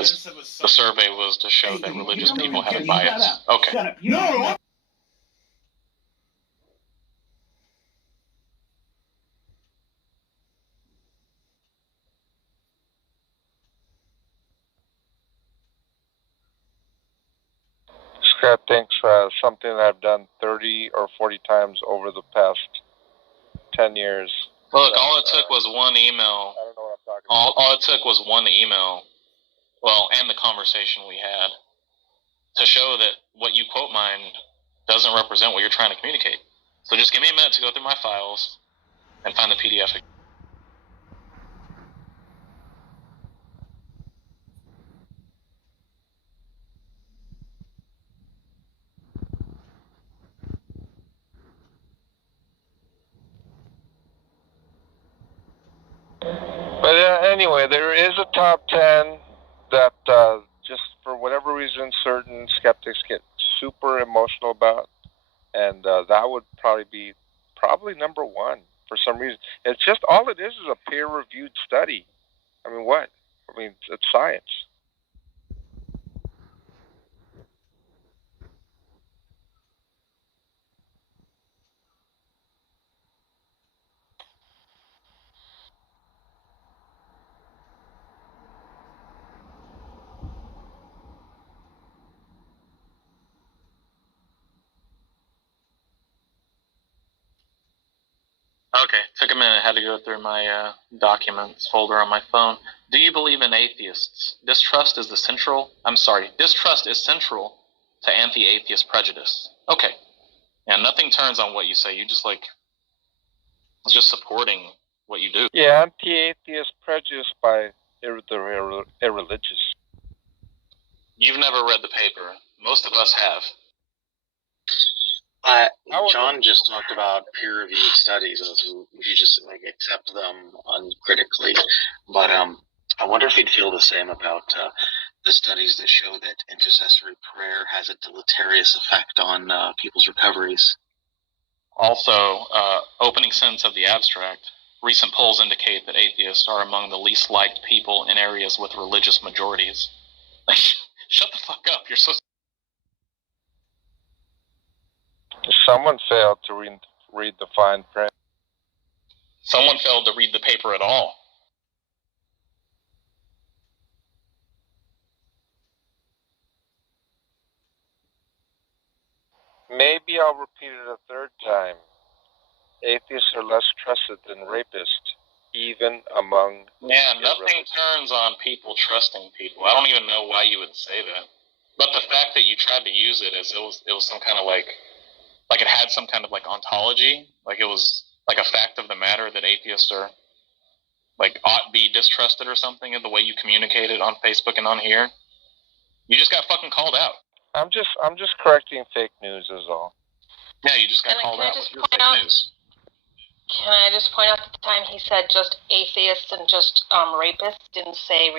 The survey was to show that religious people have a bias. Okay. Shut up. No. Scrap thinks something that I've done 30 or 40 times over the past 10 years. Look, all it took was one email. I don't know what I'm talking about. All it took was one email, well, and the conversation we had, to show that what you quote mined doesn't represent what you're trying to communicate. So just give me a minute to go through my files and find the PDF. But anyway, there is a top 10 that just for whatever reason certain skeptics get super emotional about, and that would probably be number one for some reason. It's just all it is a peer-reviewed study. I mean, what? I mean, it's science. Okay, took a minute. I had to go through my documents folder on my phone. Do you believe in atheists? Distrust is central to anti-atheist prejudice. Okay. And nothing turns on what you say. You just it's just supporting what you do. Yeah, anti-atheist prejudice by the irreligious. You've never read the paper. Most of us have. John just talked about peer-reviewed studies, and if you just accept them uncritically. But I wonder if he'd feel the same about the studies that show that intercessory prayer has a deleterious effect on people's recoveries. Also, opening sentence of the abstract. Recent polls indicate that atheists are among the least liked people in areas with religious majorities. Shut the fuck up. You're so... Someone failed to read the fine print. Someone failed to read the paper at all. Maybe I'll repeat it a third time. Atheists are less trusted than rapists, even among... Yeah, nothing turns on people trusting people. I don't even know why you would say that. But the fact that you tried to use it as it was some kind of like it had some kind of ontology, it was a fact of the matter that atheists are ought be distrusted or something, in the way you communicated on Facebook and on here. You just got fucking called out. I'm just correcting fake news is all. Yeah, you just got called out with your fake news. Can I just point out that the time he said just atheists and just rapists, didn't say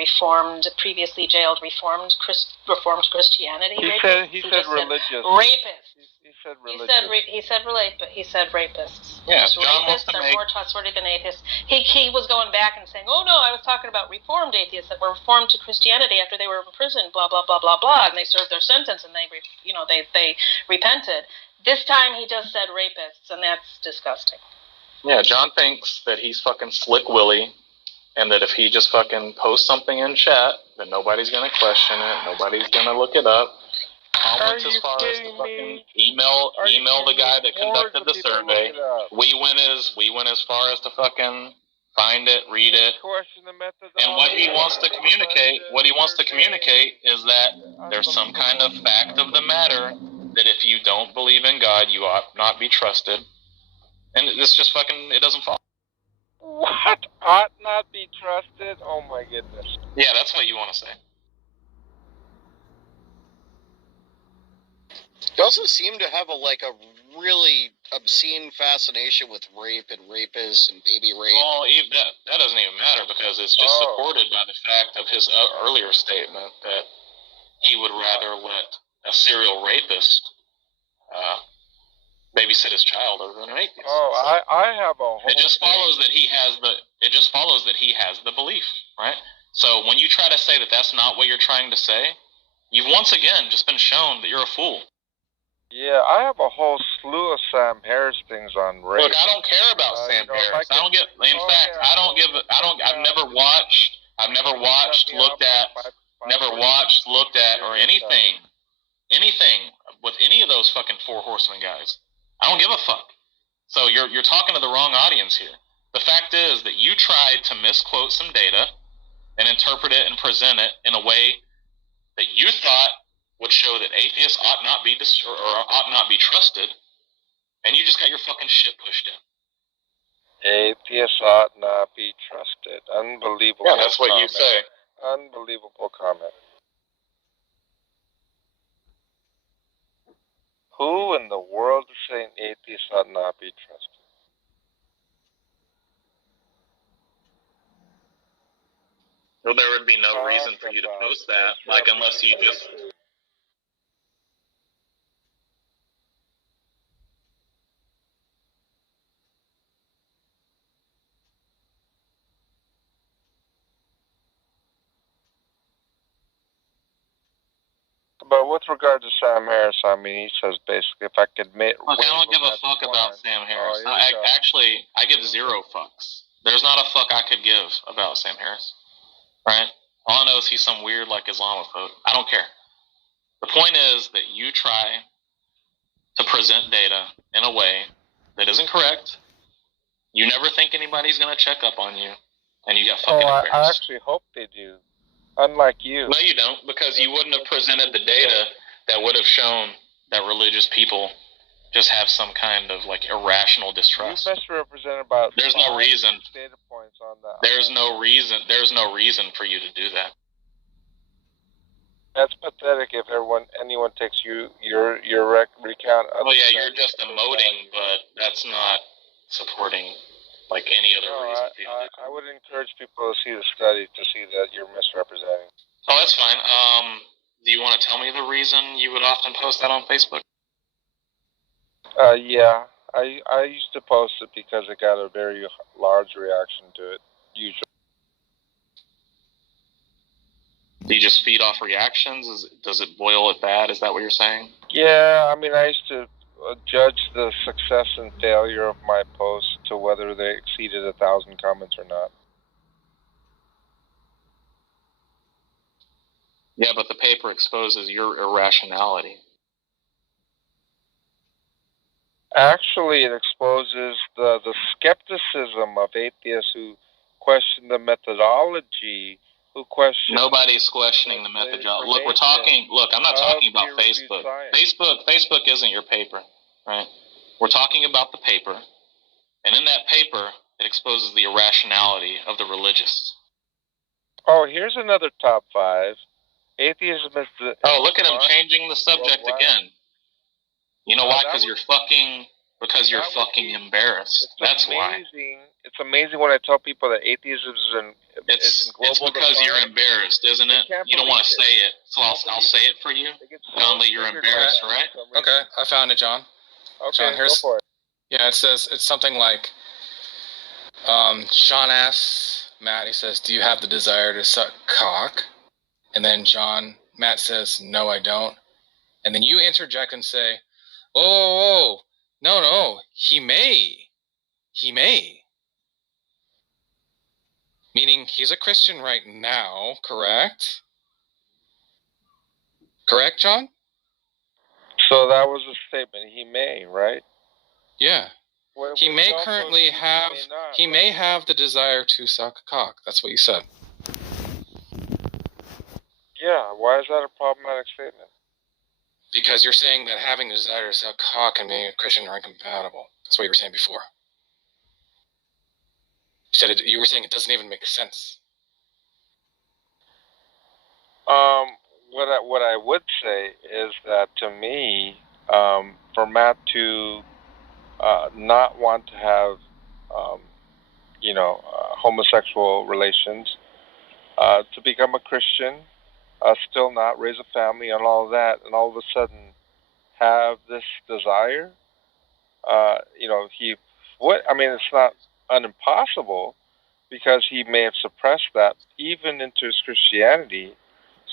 previously jailed reformed Christianity? He said religious. Rapists. He said religious. He said rapists. Yeah, just rapists are more trustworthy than atheists. He was going back and saying, oh no, I was talking about reformed atheists that were reformed to Christianity after they were in prison, blah blah blah blah blah, and they served their sentence and they repented. This time he just said rapists, and that's disgusting. Yeah, John thinks that he's fucking Slick Willie, and that if he just fucking posts something in chat, that nobody's gonna question it, nobody's gonna look it up. Comments as far as the fucking email the guy that conducted the survey. We went as far as to fucking find it, read it, and what he wants to communicate is that there's some kind of fact of the matter that if you don't believe in God, you ought not be trusted. And it's just fucking, it doesn't follow. What? Ought not be trusted? Oh my goodness. Yeah, that's what you want to say. He also seem to have a really obscene fascination with rape and rapists and baby rape. Well, that doesn't even matter, because it's just supported by the fact of his earlier statement that he would rather let a serial rapist babysit his child over than an atheist. I have a whole... It just follows that he has the belief, right? So when you try to say that that's not what you're trying to say, you've once again just been shown that you're a fool. Yeah, I have a whole slew of Sam Harris things on race. Look, I don't care about Sam Harris. I don't get. In fact, I don't give. I don't. I've never watched. I've never watched, looked at, or anything with any of those fucking Four Horsemen guys. I don't give a fuck. So you're talking to the wrong audience here. The fact is that you tried to misquote some data and interpret it and present it in a way that you thought would show that atheists ought not be trusted, and you just got your fucking shit pushed in. Atheists ought not be trusted. Unbelievable. Yeah, that's what you say. Unbelievable comment. Who in the world is saying atheists ought not be trusted? Well, there would be no reason for you to post that, like, unless you just... But with regard to Sam Harris, I mean, he says basically, if I could admit... Look, I don't give a fuck about Sam Harris. I give zero fucks. There's not a fuck I could give about Sam Harris. Right? All I know is he's some weird, like, Islamophobe. I don't care. The point is that you try to present data in a way that isn't correct. You never think anybody's going to check up on you, and you got fucking embarrassed. I actually hope they do. Unlike you. No, you don't, because you wouldn't have presented the data that would have shown that religious people just have some kind of, like, irrational distrust. You misrepresented about... There's no reason. Data points on that. There's no reason for you to do that. That's pathetic if anyone takes your recount. Well, yeah, you're just emoting, but that's not supporting, like, any other reason for you to do that. I would encourage people to see the study to see that you're misrepresenting. Oh, that's fine. Do you want to tell me the reason you would often post that on Facebook? Yeah. I used to post it because it got a very large reaction to it, usually. Do you just feed off reactions? Does it boil it bad? Is that what you're saying? Yeah, I mean, I used to judge the success and failure of my posts to whether they exceeded 1,000 comments or not. Yeah, but the paper exposes your irrationality. Actually, it exposes the skepticism of atheists who question the methodology, who question... Nobody's questioning the methodology. Look, I'm not talking about Facebook. Facebook isn't your paper, right? We're talking about the paper, and in that paper, it exposes the irrationality of the religious. Oh, here's another top 5. Atheism is the... Oh, look at him changing the subject again. You know why? Because you're fucking embarrassed. That's why. It's amazing when I tell people that atheism is in global... It's because you're embarrassed, isn't it? You don't want to say it, so I'll say it for you. John, you're embarrassed, right? Okay, I found it, John. Okay, John, go for it. Yeah, it says, it's something like, Sean asks Matt, he says, do you have the desire to suck cock? And then Matt says, no, I don't. And then you interject and say, oh, no, he may. Meaning he's a Christian right now, correct? Correct, John? So that was a statement. He may, right? Yeah. He may have the desire to suck cock. That's what you said. Yeah, why is that a problematic statement? Because you're saying that having the desire to suck cock and being a Christian are incompatible. That's what you were saying before. You were saying it doesn't even make sense. What I would say is that to me, for Matt to not want to have, homosexual relations, to become a Christian, still not raise a family and all of that, and all of a sudden have this desire, he would. I mean, it's not impossible, because he may have suppressed that even into his Christianity.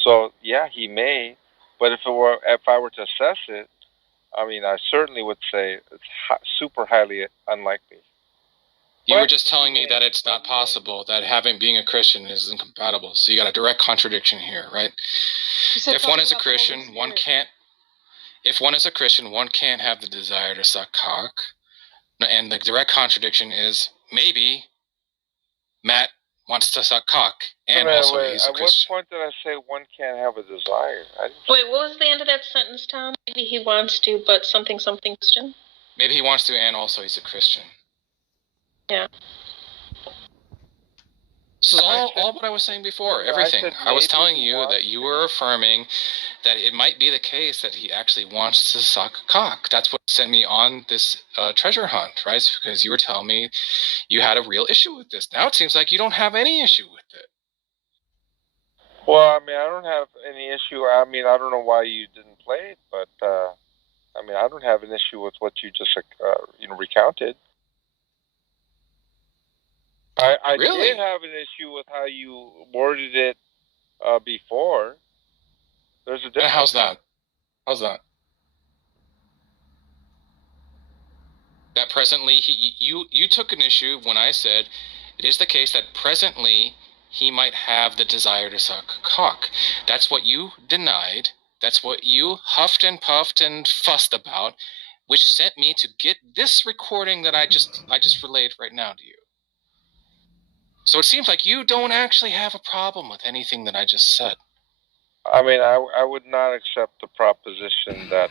So yeah, he may. But if I were to assess it, I mean, I certainly would say it's super highly unlikely. You were just telling me that it's not possible, that being a Christian is incompatible. So you got a direct contradiction here, right? If one is a Christian, one can't. If one is a Christian, one can't have the desire to suck cock. And the direct contradiction is maybe Matt wants to suck cock, and also he's a Christian. At what point did I say one can't have a desire? Wait, what was the end of that sentence, Tom? Maybe he wants to, but something Christian? Maybe he wants to, and also he's a Christian. Yeah. This is all what I was saying before, everything. I was telling you that you were affirming that it might be the case that he actually wants to suck cock. That's what sent me on this treasure hunt, right? Because you were telling me you had a real issue with this. Now it seems like you don't have any issue with it. Well, I mean, I don't have any issue. I mean, I don't know why you didn't play it, but I mean, I don't have an issue with what you just recounted. I really? did have an issue with how you worded it before. There's a difference. How's that? That presently, you took an issue when I said it is the case that presently he might have the desire to suck cock. That's what you denied. That's what you huffed and puffed and fussed about, which sent me to get this recording that I just relayed right now to you. So it seems like you don't actually have a problem with anything that I just said. I mean, I would not accept the proposition that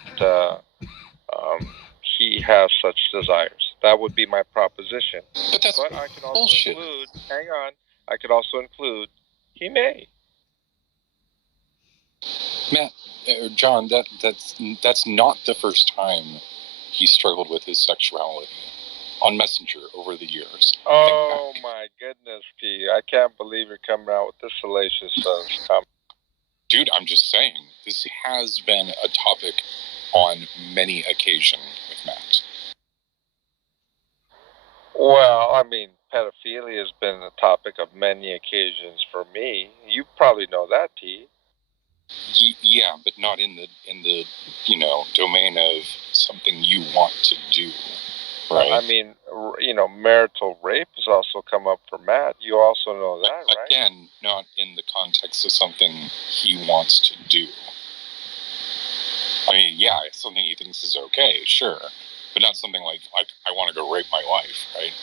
he has such desires. That would be my proposition. But I can also include, hang on, I could also include, he may. Matt, John, that's not the first time he struggled with his sexuality. On Messenger over the years. Oh my goodness, T! I can't believe you're coming out with this salacious comment. Dude, I'm just saying, this has been a topic on many occasions with Matt. Well, I mean, pedophilia has been a topic of many occasions for me. You probably know that, T. Yeah, but not in the domain of something you want to do. Right. I mean, marital rape has also come up for Matt. You also know that, right? Again, not in the context of something he wants to do. I mean, yeah, it's something he thinks is okay, sure, but not something like I want to go rape my wife, right?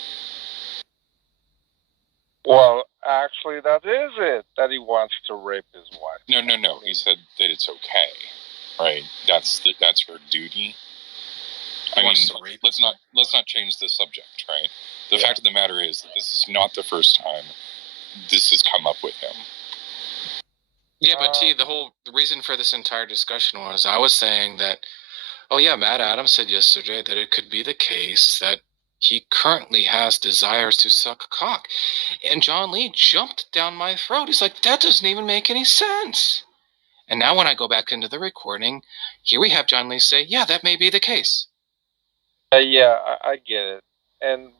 Well, actually, that is it, that he wants to rape his wife. No. He said that it's okay, right? That's her duty. I mean, let's not change the subject, right? The fact of the matter is that this is not the first time this has come up with him. Yeah, but T, the reason for this entire discussion was I was saying that, Matt Adams said yesterday that it could be the case that he currently has desires to suck cock. And John Lee jumped down my throat. He's like, that doesn't even make any sense. And now when I go back into the recording, here we have John Lee say, yeah, that may be the case. Yeah, I get it.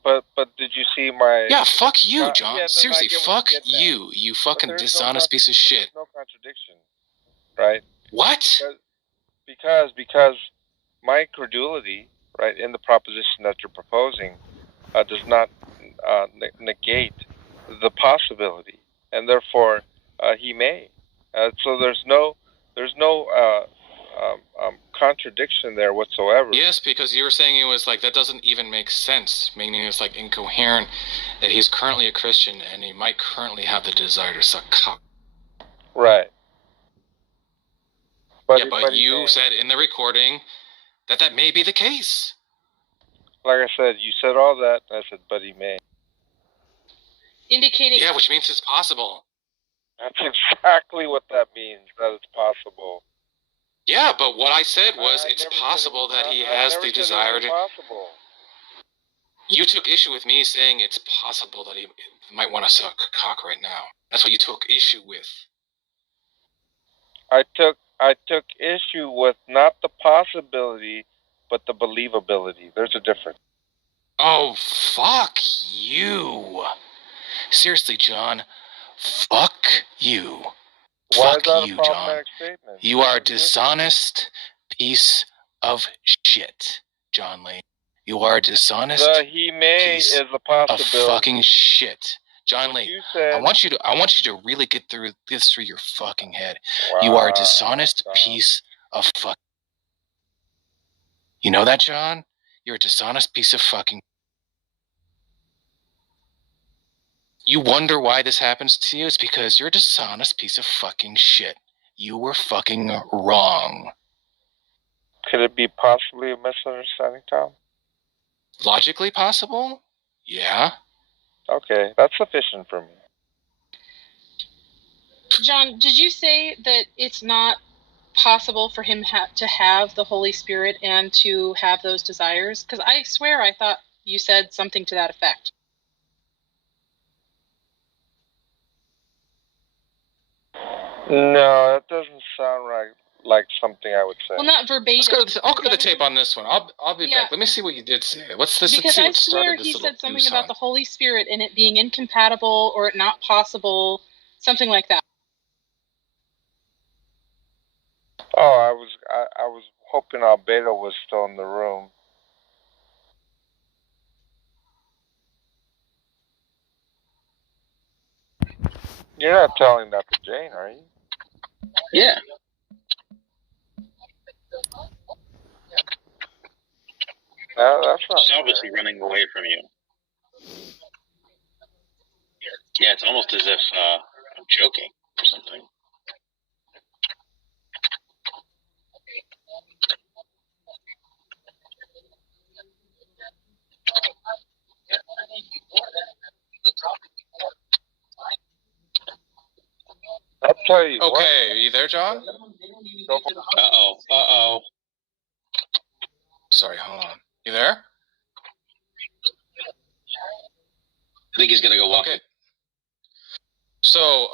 But did you see my... Yeah, fuck you, John. Seriously, fuck you. You fucking dishonest piece of shit. There's no contradiction, right? What? Because my credulity, right, in the proposition that you're proposing, does not negate the possibility, and therefore he may. So there's no contradiction there whatsoever. Yes, because you were saying it was like that doesn't even make sense, meaning it's like incoherent that he's currently a Christian and he might currently have the desire to suck cock. Right. But you said in the recording that may be the case. Like I said, you said all that, and I said, but he may. Indicating... Yeah, which means it's possible. That's exactly what that means, that it's possible. Yeah, but what I said was it's possible that he has the desire to... Possible. You took issue with me saying it's possible that he might want to suck cock right now. That's what you took issue with. I took issue with not the possibility, but the believability. There's a difference. Oh, fuck you. Seriously, John. Fuck you. Why is Fuck that you, a John. problematic statement? You are a dishonest piece of shit, John Lee. You are a dishonest he may piece is a of possibility. fucking shit. John What Lee, you said, I want you to really get through this through your fucking head. wow, You are a dishonest piece of fuck. You know that, John? You're a dishonest piece of fucking. You wonder why this happens to you? It's because you're a dishonest piece of fucking shit. You were fucking wrong. Could it be possibly a misunderstanding, Tom? Logically possible? Yeah. Okay, that's sufficient for me. John, did you say that it's not possible for him to have the Holy Spirit and to have those desires? Because I swear I thought you said something to that effect. No, that doesn't sound right. Like something I would say. Well, not verbatim. I'll go to the tape on this one. I'll be back. Let me see what you did say. What's this? Because I swear he said something about the Holy Spirit and it being incompatible or it not possible, something like that. Oh, I was hoping Albedo was still in the room. You're not telling that to Jane, are you? Yeah. That's not. She's obviously running away from you. Yeah, it's almost as if I'm joking or something. I'll tell you. Okay, what. are you there, John? Uh-oh. Sorry, hold on. You there? I think he's gonna go walk. Okay. So,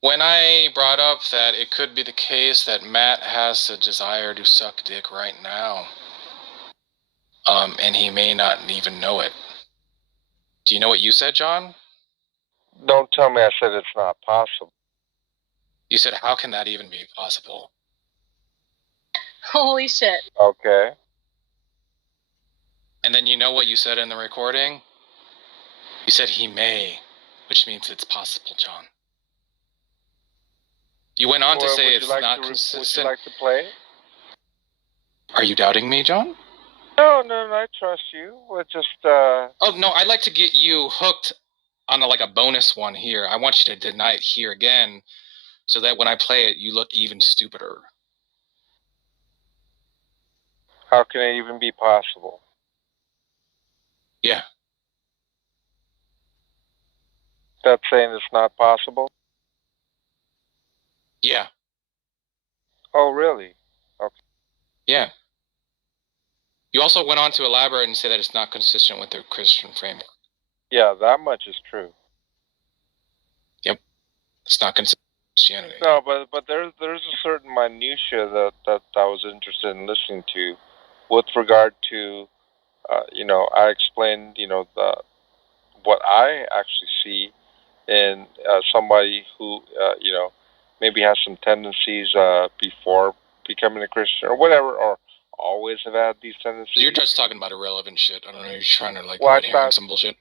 when I brought up that it could be the case that Matt has a desire to suck dick right now, and he may not even know it. Do you know what you said, John? Don't tell me I said it's not possible. You said, how can that even be possible? Holy shit. Okay. And then you know what you said in the recording? You said he may, which means it's possible, John. You went on to say it's not consistent. Would you like to play? Are you doubting me, John? No, I trust you. We're just, Oh, no, I'd like to get you hooked on a bonus one here. I want you to deny it here again, so that when I play it, you look even stupider. How can it even be possible? Yeah. That's saying it's not possible? Yeah. Oh, really? Okay. Yeah. You also went on to elaborate and say that it's not consistent with the Christian framework. Yeah, that much is true. Yep. It's not consistent with Christianity. No, but there's a certain minutia that I was interested in listening to with regard to, I explained, what I actually see in somebody who, maybe has some tendencies before becoming a Christian or whatever, or always have had these tendencies. You're just talking about irrelevant shit. I don't know. You're trying to avoid hearing some bullshit.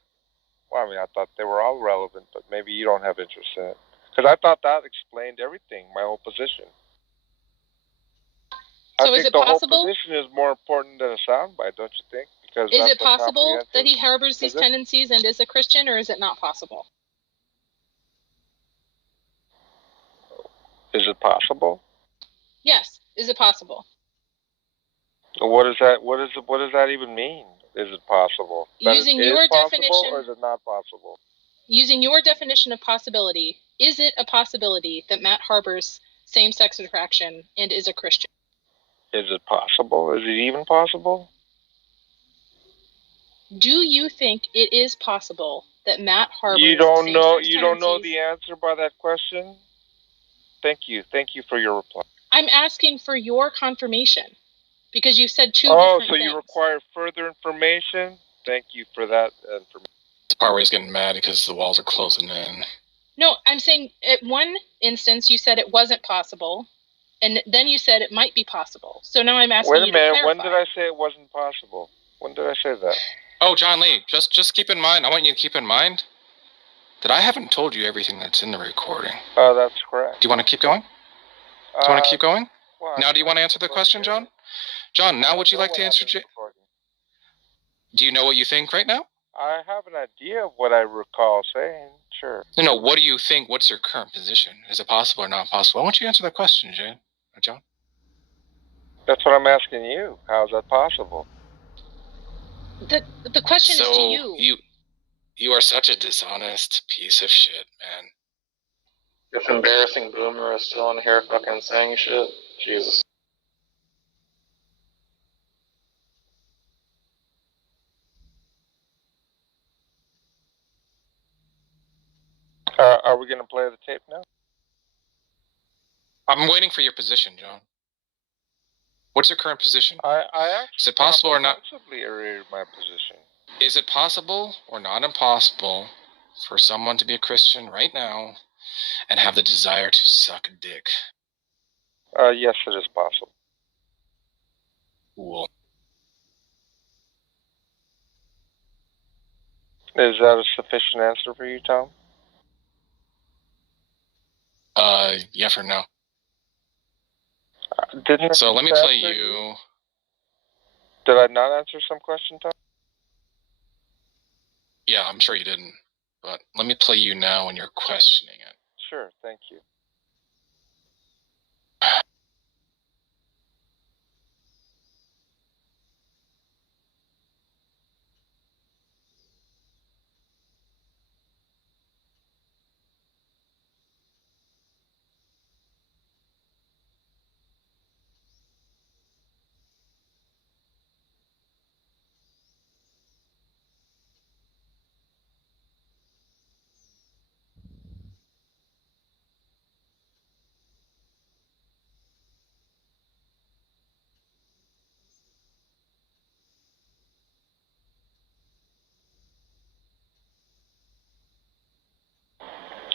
Well, I mean, I thought they were all relevant, but maybe you don't have interest in it. Because I thought that explained everything, my whole position. So is it possible? The whole position is more important than a soundbite, don't you think? Because is it possible that he harbors these tendencies and is a Christian, or is it not possible? Is it possible? Yes. Is it possible? What does that even mean? Is it possible? Using your definition, or is it not possible? Using your definition of possibility, is it a possibility that Matt harbors same-sex attraction and is a Christian? Is it possible? Is it even possible? Do you think it is possible that Matt harbors You don't know tendencies? the answer by that question? Thank you for your reply. I'm asking for your confirmation because you said two different things. Oh, so you require further information? Thank you for that information. It's part where he's getting mad because the walls are closing in. No, I'm saying at one instance you said it wasn't possible, and then you said it might be possible. So now I'm asking you to clarify. Wait a minute, when did I say it wasn't possible? When did I say that? Oh, John Lee, just keep in mind, I want you to keep in mind that I haven't told you everything that's in the recording. Oh, that's correct. Do you want to keep going? Do you want to keep going? Well, now, do you want to answer the question, John? John, now would you like to answer? Do you know what you think right now? I have an idea of what I recall saying, sure. No, what do you think? What's your current position? Is it possible or not possible? I want you to answer that question, John. That's what I'm asking you. How is that possible? The question is to you. You are such a dishonest piece of shit, man. This embarrassing boomer is still in here fucking saying shit. Jesus. Are we going to play the tape now? I'm waiting for your position, John. What's your current position? I actually is it possible or not? Reiterated my position. Is it possible or not impossible for someone to be a Christian right now and have the desire to suck a dick? Yes, it is possible. Cool. Is that a sufficient answer for you, Tom? Yeah for no. So let me play you. Did I not answer some question, Tom? Yeah, I'm sure you didn't. But let me play you now when you're questioning it. Sure, thank you.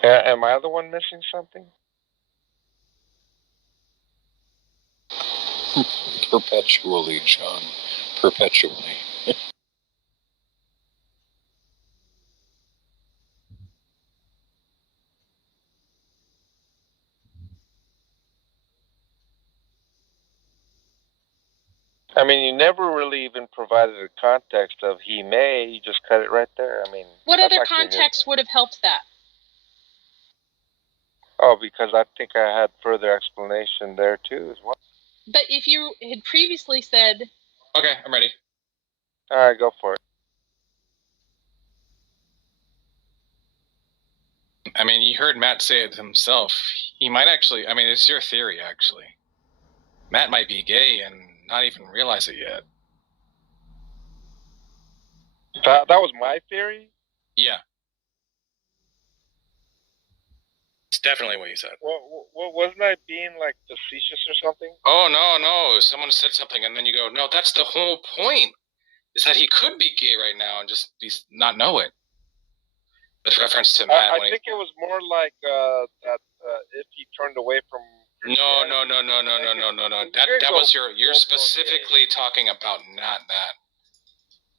Am I the one missing something? Perpetually, John. Perpetually. I mean, you never really even provided a context of he may. You just cut it right there. I mean, what other context would have helped that? Oh, because I think I had further explanation there too as well. But if you had previously said... Okay, I'm ready. All right, go for it. I mean, you heard Matt say it himself. He might actually... I mean, it's your theory, actually. Matt might be gay and not even realize it yet. That was my theory? Yeah. It's definitely what you said. Well, wasn't I being, like, facetious or something? Oh, no. Someone said something, and then you go, no, that's the whole point, is that he could be gay right now and just not know it. With reference to Matt. I think it was more like that if he turned away from... No. That was you're specifically talking about not that.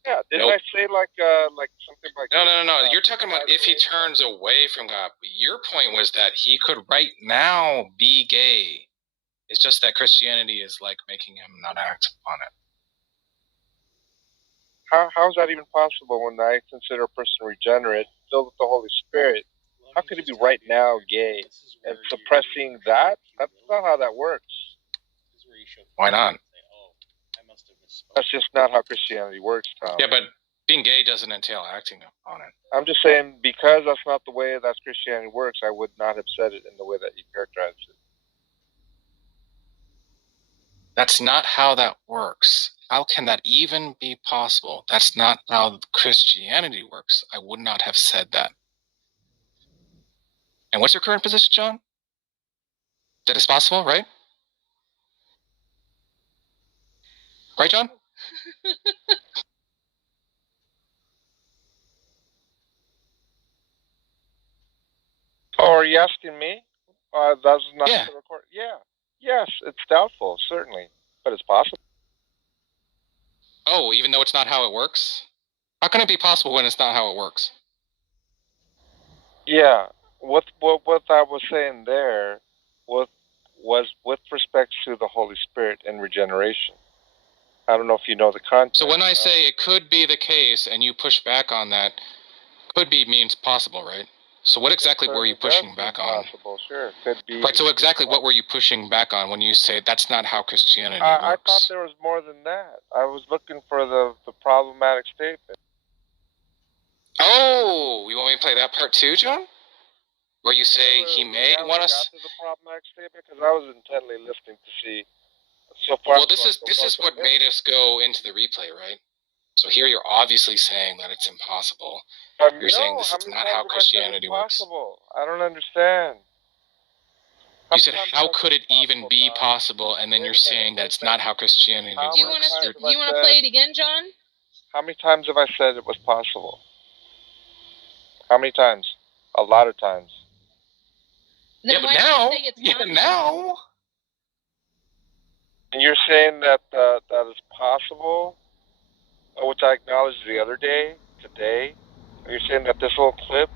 Yeah, didn't I say like something like... No. You're talking about if he turns away from God. Your point was that he could right now be gay. It's just that Christianity is like making him not act on it. How is that even possible when I consider a person regenerate, filled with the Holy Spirit? How could he be right now gay and suppressing that? That's not how that works. Why not? That's just not how Christianity works, Tom. Yeah, but being gay doesn't entail acting on it. I'm just saying, because that's not the way that Christianity works, I would not have said it in the way that you characterized it. That's not how that works. How can that even be possible? That's not how Christianity works. I would not have said that. And what's your current position, John? That it's possible, right? Right, John? Oh, are you asking me? That's not Yeah. the record. Yeah. Yes, it's doubtful, certainly, but it's possible. Oh, even though it's not how it works? How can it be possible when it's not how it works? Yeah. What I was saying there was with respect to the Holy Spirit and regeneration. I don't know if you know the context. So when I say it could be the case and you push back on that, could be means possible, right? So what exactly were you pushing back on? Possible, sure. Could be. Right, so exactly what were you pushing back on when you say that's not how Christianity works? I thought there was more than that. I was looking for the problematic statement. Oh, you want me to play that part too, John? Where you say he may want us... got to the problematic statement? Because I was intently listening to see... So far, well, this is what made us go into the replay, right? So here you're obviously saying that it's impossible. You're saying this is not how Christianity works. I don't understand. You said, how could it even be possible? And then you're saying that it's not how Christianity works. Do you want to play it again, John? How many times have I said it was possible? How many times? A lot of times. Then yeah, but now. And you're saying that that is possible, which I acknowledged the other day, today. Are you saying that this little clip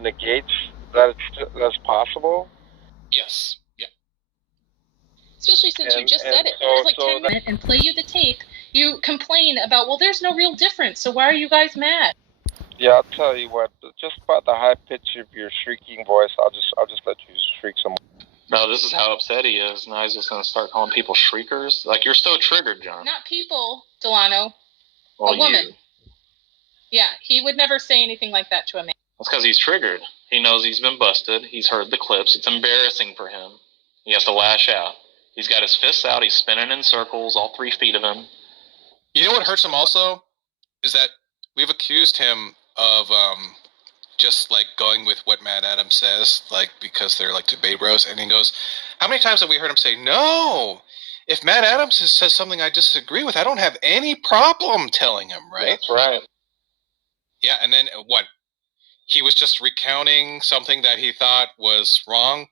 negates that that's possible? Yes. Yeah. Especially since you just said it. There's like 10 minutes and play you the tape. You complain about, well, there's no real difference, so why are you guys mad? Yeah, I'll tell you what. Just by the high pitch of your shrieking voice, I'll just let you shriek some more. No, this is how upset he is. Now he's just going to start calling people shriekers. Like, you're so triggered, John. Not people, Delano. Well, a woman. Yeah, he would never say anything like that to a man. That's because he's triggered. He knows he's been busted. He's heard the clips. It's embarrassing for him. He has to lash out. He's got his fists out. He's spinning in circles, all 3 feet of him. You know what hurts him also? Is that we've accused him of just like going with what Matt Adams says, like because they're like debate bros, and he goes, how many times have we heard him say, no, if Matt Adams says something I disagree with, I don't have any problem telling him, right? That's right. Yeah, and then what? He was just recounting something that he thought was wrong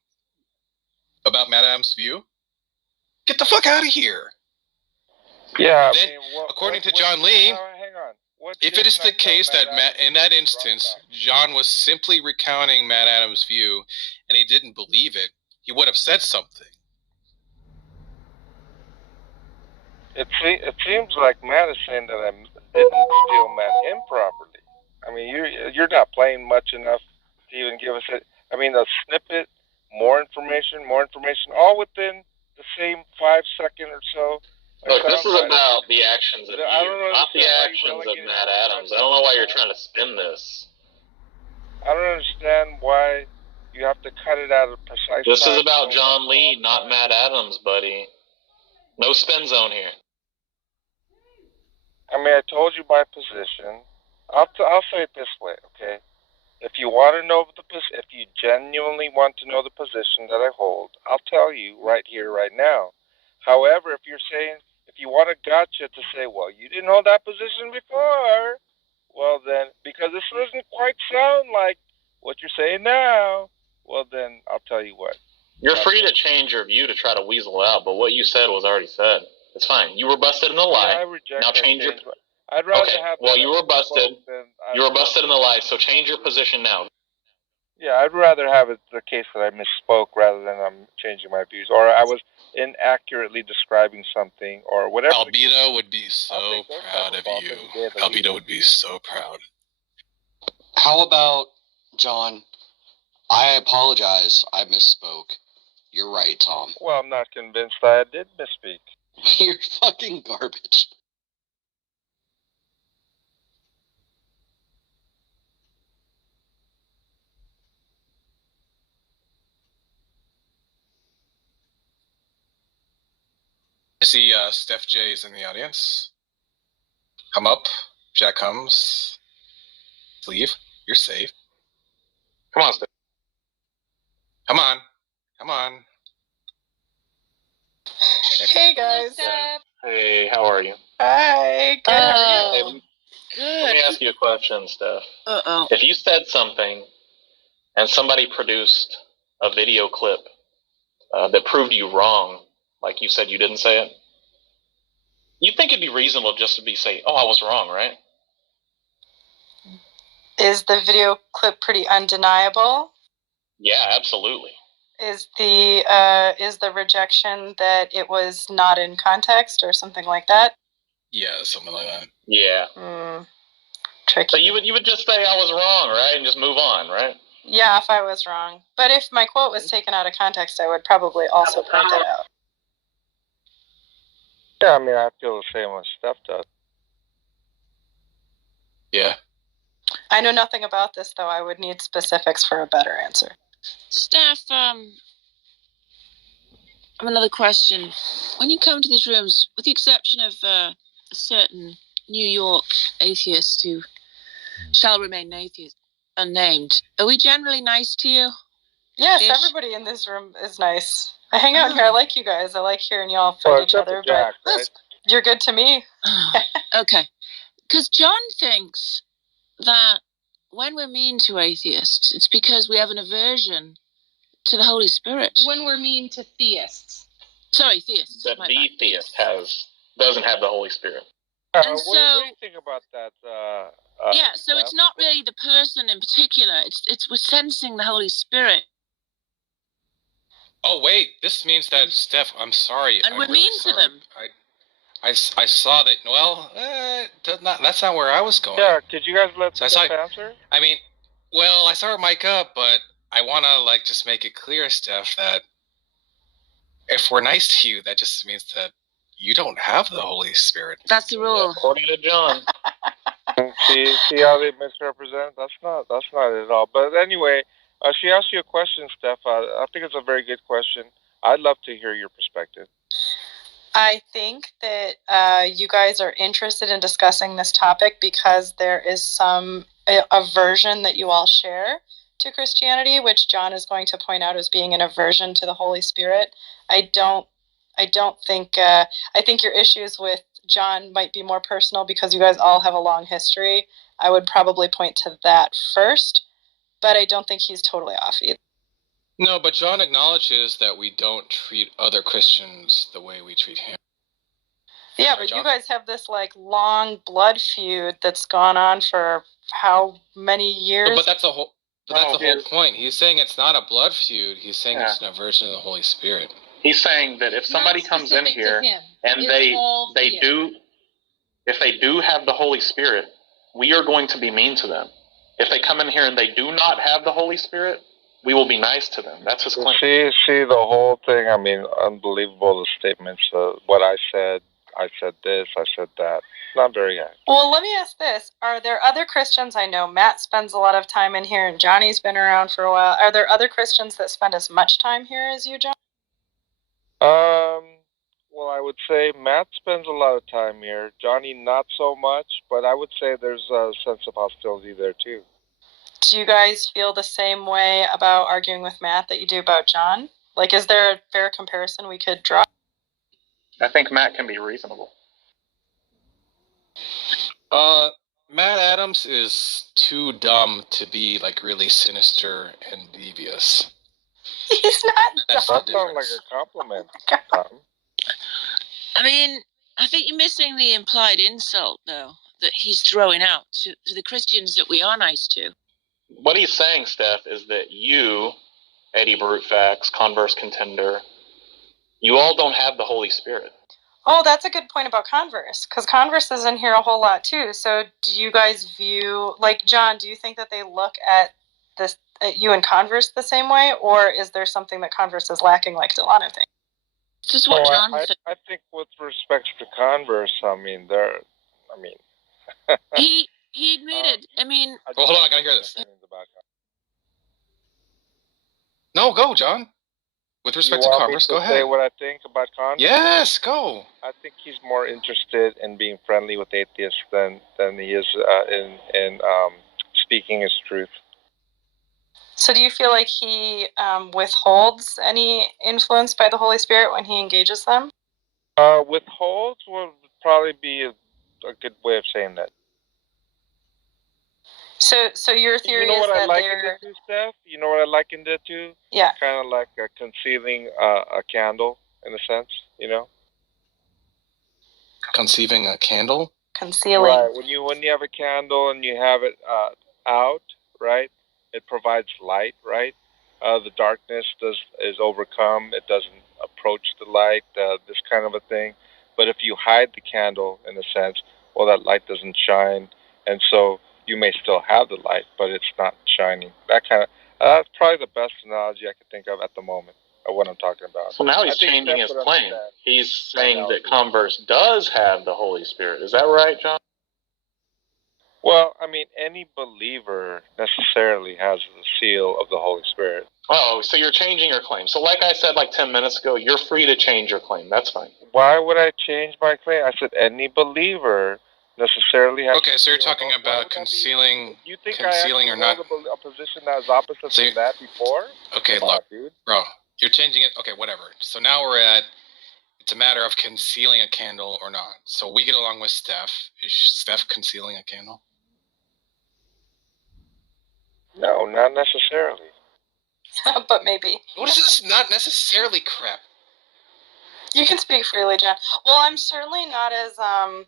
about Matt Adams' view? Get the fuck out of here. Yeah, then, according to John Lee, hang on. If it is the case that in that instance, John was simply recounting Matt Adams' view and he didn't believe it, he would have said something. It seems like Matt is saying that I didn't steal Matt improperly. I mean, you're not playing much enough to even give us a snippet, more information, all within the same 5-second or so. Look, this is about the actions of you, not the actions of Matt Adams. I don't know why you're trying to spin this. I don't understand why you have to cut it out of precise. This is about John Lee, not Matt Adams, buddy. No spin zone here. I mean, I told you my position. I'll say it this way, okay? If you want to know if you genuinely want to know the position that I hold, I'll tell you right here, right now. However, if you want a gotcha to say, well, you didn't hold that position before, well then, because this doesn't quite sound like what you're saying now, well then, I'll tell you what. You're free to change your view to try to weasel out, but what you said was already said. It's fine. You were busted in the lie. Now change your... I'd rather have... well, you were busted. You were busted in the lie, so change your position now. Yeah, I'd rather have it the case that I misspoke rather than I'm changing my views, or I was inaccurately describing something, or whatever. Albedo would be so proud of you. Albedo would be so proud. How about, John, I apologize, I misspoke. You're right, Tom. Well, I'm not convinced I did misspeak. You're fucking garbage. I see Steph J is in the audience. Come up. Jack comes. Leave. You're safe. Come on, Steph. Come on. Come on. Hey, guys. Hey, how are you? Hi. Good. How are you? Hey, let me ask you a question, Steph. Uh-oh. If you said something and somebody produced a video clip that proved you wrong, like you said you didn't say it, you think it'd be reasonable just to say, oh, I was wrong, right? Is the video clip pretty undeniable? Yeah, absolutely. Is the rejection that it was not in context or something like that? Yeah, something like that. Yeah. Tricky. So you would just say I was wrong, right, and just move on, right? Yeah, if I was wrong. But if my quote was taken out of context, I would probably also point it out. Yeah, I mean, I feel the same as Steph does. Yeah. I know nothing about this, though. I would need specifics for a better answer. Steph, I have another question. When you come to these rooms, with the exception of a certain New York atheist who shall remain atheist, unnamed, are we generally nice to you? Yes, everybody in this room is nice. I hang out here. I like you guys. I like hearing y'all fight each other. Jack, but right? You're good to me. Okay. Because John thinks that when we're mean to atheists, it's because we have an aversion to the Holy Spirit. When we're mean to theists. Sorry, theists. That the theist doesn't have the Holy Spirit. And what so, do you think about that? yeah, so it's not really the person in particular. It's we're sensing the Holy Spirit. Oh wait, this means that Steph, I'm sorry. And we're mean to them. I saw that. Well, that's not where I was going. Yeah, could you guys let Steph answer? I mean, well, I saw her mic up, but I want to just make it clear, Steph, that if we're nice to you, that just means that you don't have the Holy Spirit. That's the rule. According to John. See how they misrepresent? That's not it at all. But anyway, she asked you a question, Steph. I think it's a very good question. I'd love to hear your perspective. I think that you guys are interested in discussing this topic because there is some aversion that you all share to Christianity, which John is going to point out as being an aversion to the Holy Spirit. I think I think your issues with John might be more personal because you guys all have a long history. I would probably point to that first, but I don't think he's totally off either. No, but John acknowledges that we don't treat other Christians the way we treat him. Yeah, but you guys have this long blood feud that's gone on for how many years? But that's the whole point. He's saying it's not a blood feud. He's saying it's an aversion to the Holy Spirit. He's saying that if somebody comes in here and they do have the Holy Spirit, we are going to be mean to them. If they come in here and they do not have the Holy Spirit, we will be nice to them. That's his claim. See the whole thing. I mean, unbelievable, the statements. What I said this, I said that. Not very accurate. Well, let me ask this. Are there other Christians? I know Matt spends a lot of time in here and Johnny's been around for a while. Are there other Christians that spend as much time here as you, John? Well, I would say Matt spends a lot of time here. Johnny, not so much, but I would say there's a sense of hostility there, too. Do you guys feel the same way about arguing with Matt that you do about John? Is there a fair comparison we could draw? I think Matt can be reasonable. Matt Adams is too dumb to be really sinister and devious. He's not That sounds like a compliment. I mean, I think you're missing the implied insult, though, that he's throwing out to the Christians that we are nice to. What he's saying, Steph, is that you, Eddie Brutfax, Converse Contender, you all don't have the Holy Spirit. Oh, that's a good point about Converse, because Converse is in here a whole lot, too. So do you guys view, John, do you think that they look at you and Converse the same way, or is there something that Converse is lacking like Delano thinks? Just what John I think with respect to Converse, he admitted, Well, hold on, I gotta hear this. No, go, John. With respect to Converse, go ahead. Say what I think about Converse? Yes, go. I think he's more interested in being friendly with atheists than he is in speaking his truth. So do you feel like he withholds any influence by the Holy Spirit when he engages them? Withholds would probably be a good way of saying that. So your theory is that they're... it to, Steph? You know what I likened it to? Yeah. Kind of like concealing a candle, in a sense, you know? Conceiving a candle? Concealing. Right. When you have a candle and you have it out, right? It provides light, right? The darkness is overcome. It doesn't approach the light. This kind of a thing. But if you hide the candle, in a sense, well, that light doesn't shine, and so you may still have the light, but it's not shining. That kind of that's probably the best analogy I can think of at the moment of what I'm talking about. So now he's changing his claim. He's saying that Converse does have the Holy Spirit. Is that right, John? Well, I mean, any believer necessarily has the seal of the Holy Spirit. Oh, so you're changing your claim. So like I said like 10 minutes ago, you're free to change your claim. That's fine. Why would I change my claim? I said any believer necessarily has... Okay, so you're talking about concealing or not... a position that was opposite to that before? Okay, look, bro, you're changing it. Okay, whatever. So now we're at... It's a matter of concealing a candle or not. So we get along with Steph. Is Steph concealing a candle? No, not necessarily. But maybe. What is this not necessarily crap? You can speak freely, John. Well, I'm certainly not as, I'm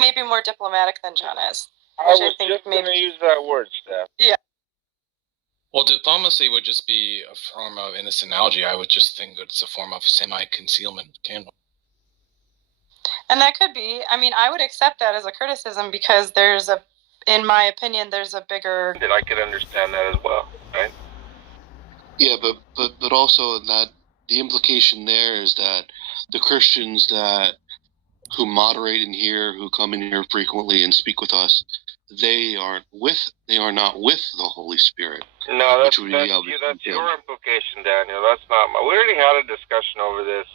maybe more diplomatic than John is. I was just going to use that word, Steph. Yeah. Well, diplomacy would just be a form of, in this analogy, I would just think it's a form of semi-concealment candle. And that could be. I mean, I would accept that as a criticism because there's a, in my opinion, there's a bigger... I could understand that as well, right? Yeah, but also that the implication there is that the Christians who moderate in here, who come in here frequently and speak with us, they are not with the Holy Spirit. No, that's your implication, Daniel. That's not my... We already had a discussion over this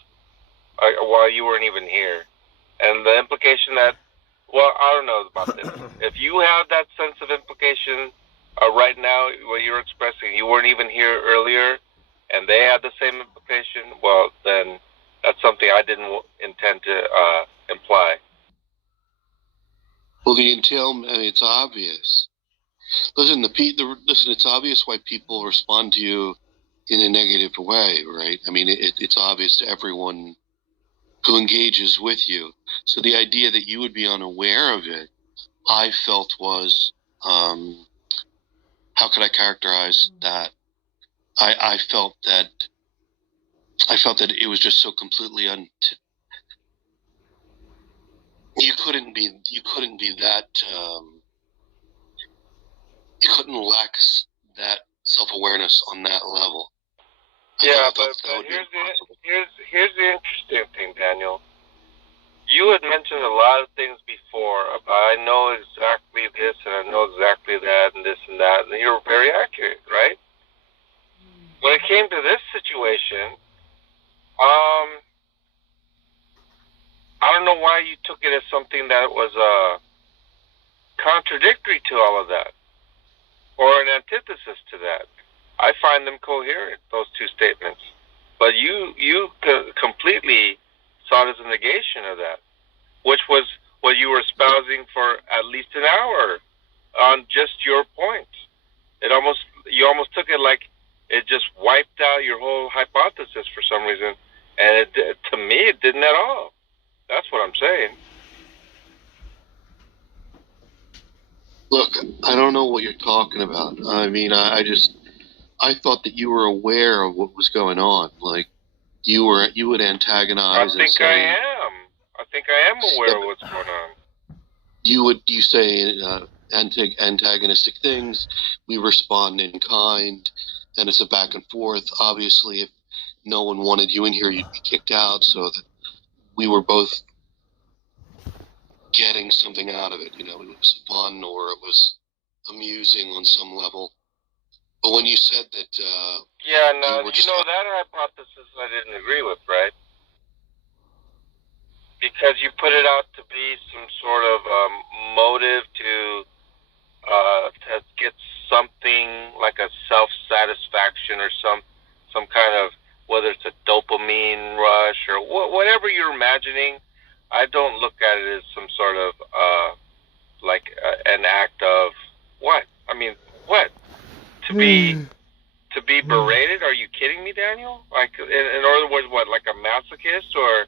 while you weren't even here. And the implication that... Well, I don't know about this. If you have that sense of implication right now, what you're expressing, you weren't even here earlier, and they had the same implication, well, then that's something I didn't intend to imply. Well, the entailment, I mean, it's obvious. Listen, it's obvious why people respond to you in a negative way, right? I mean, it's obvious to everyone who engages with you. So the idea that you would be unaware of it, I felt was, how could I characterize that? I felt that it was just so completely you couldn't be that, you couldn't lack that self-awareness on that level. Yeah, but here's the interesting thing, Daniel. You had mentioned a lot of things before about I know exactly this and I know exactly that and this and that, and you're very accurate, right? When it came to this situation, I don't know why you took it as something that was contradictory to all of that, or an antithesis to that. I find them coherent, those two statements. But you completely saw it as a negation of that, which was what you were espousing for at least an hour on just your point. You almost took it like it just wiped out your whole hypothesis for some reason, and to me, it didn't at all. That's what I'm saying. Look, I don't know what you're talking about. I mean, I thought that you were aware of what was going on. Like, you would antagonize. I think I am aware of what's going on. You say antagonistic things. We respond in kind, and it's a back and forth. Obviously, if no one wanted you in here, you'd be kicked out. So that we were both getting something out of it. You know, it was fun or it was amusing on some level. But when you said that, that hypothesis I didn't agree with, right? Because you put it out to be some sort of motive to get something like a self-satisfaction or some kind of, whether it's a dopamine rush or whatever you're imagining. I don't look at it as some sort of an act of What? I mean, what? To be berated? Are you kidding me, Daniel? Like, in other words, what? Like a masochist, or